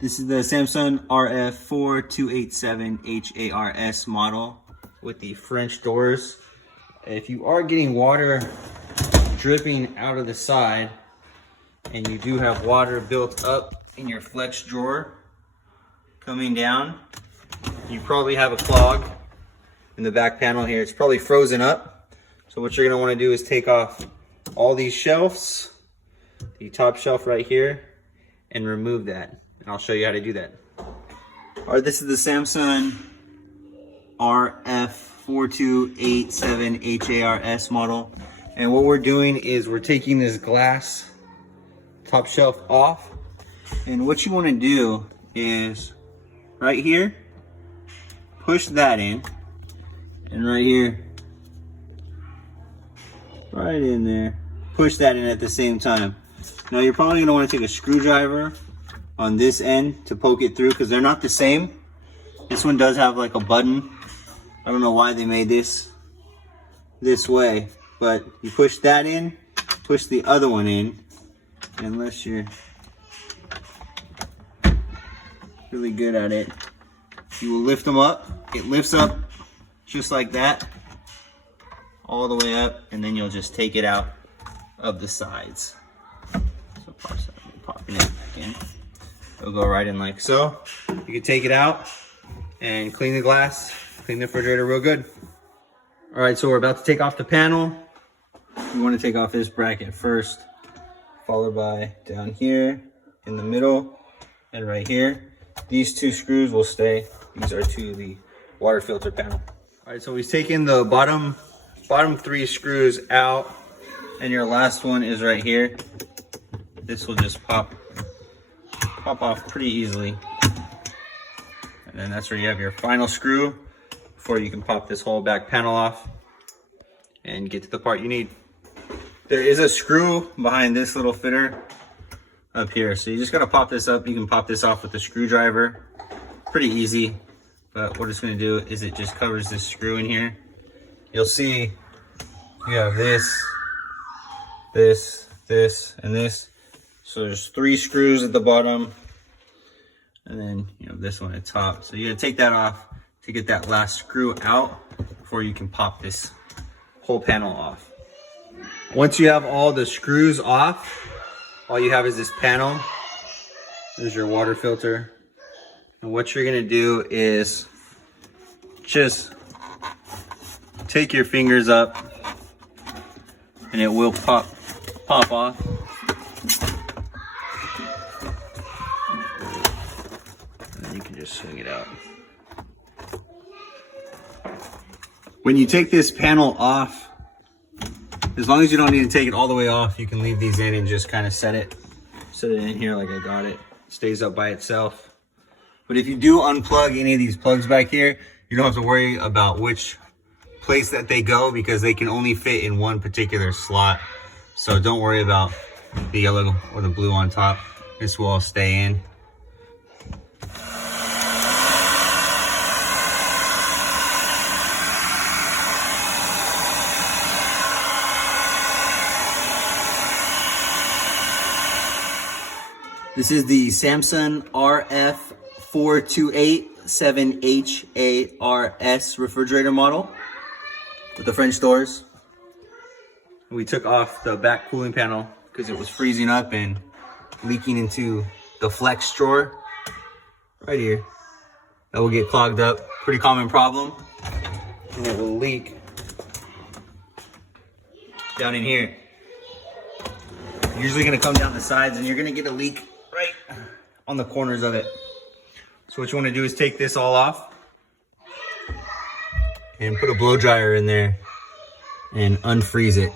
This is the Samsung RF4287HARS model with the French doors. If you are getting water dripping out of the side and you do have water built up in your flex drawer coming down, you probably have a clog in the back panel here. It's probably frozen up. So what you're going to want to do is take off all these shelves, the top shelf right here, and remove that. And I'll show you how to do that. All right, this is the Samsung RF4287HARS model. And what we're doing is we're taking this glass top shelf off. And what you want to do is right here, push that in. And right here, right in there, push that in at the same time. Now you're probably going to want to take a screwdriver on this end to poke it through because they're not the same. This one does have like a button. I don't know why they made this way, but you push that in, push the other one in, unless you're really good at it. You will lift them up. It lifts up just like that, all the way up, and then you'll just take it out of the sides. So popping it back in. It'll go right in like so. You can take it out and clean the glass, clean the refrigerator real good. All right, so we're about to take off the panel. You want to take off this bracket first, followed by down here, in the middle, and right here. These two screws will stay. These are to the water filter panel. All right, so we've taken the bottom three screws out, and your last one is right here. This will just pop off pretty easily. And then that's where you have your final screw before you can pop this whole back panel off and get to the part you need. There is a screw behind this little fitter up here. So you just gotta pop this up. You can pop this off with a screwdriver. Pretty easy, but what it's gonna do is it just covers this screw in here. You'll see you have this, and this. So there's 3 screws at the bottom, and then you know this one at the top. So you're gonna take that off to get that last screw out before you can pop this whole panel off. Once you have all the screws off, all you have is this panel. There's your water filter. And what you're gonna do is just take your fingers up and it will pop off. And you can just swing it out. When you take this panel off, as long as you don't need to take it all the way off, you can leave these in and just kind of set it in here like I got it. It stays up by itself. But if you do unplug any of these plugs back here, you don't have to worry about which place that they go because they can only fit in one particular slot. So don't worry about the yellow or the blue on top. This will all stay in. This is the Samsung RF4287HARS refrigerator model with the French doors. We took off the back cooling panel because it was freezing up and leaking into the flex drawer right here. That will get clogged up, pretty common problem. And it will leak down in here. Usually gonna come down the sides and you're gonna get a leak right on the corners of it. So what you want to do is take this all off and put a blow dryer in there and unfreeze it.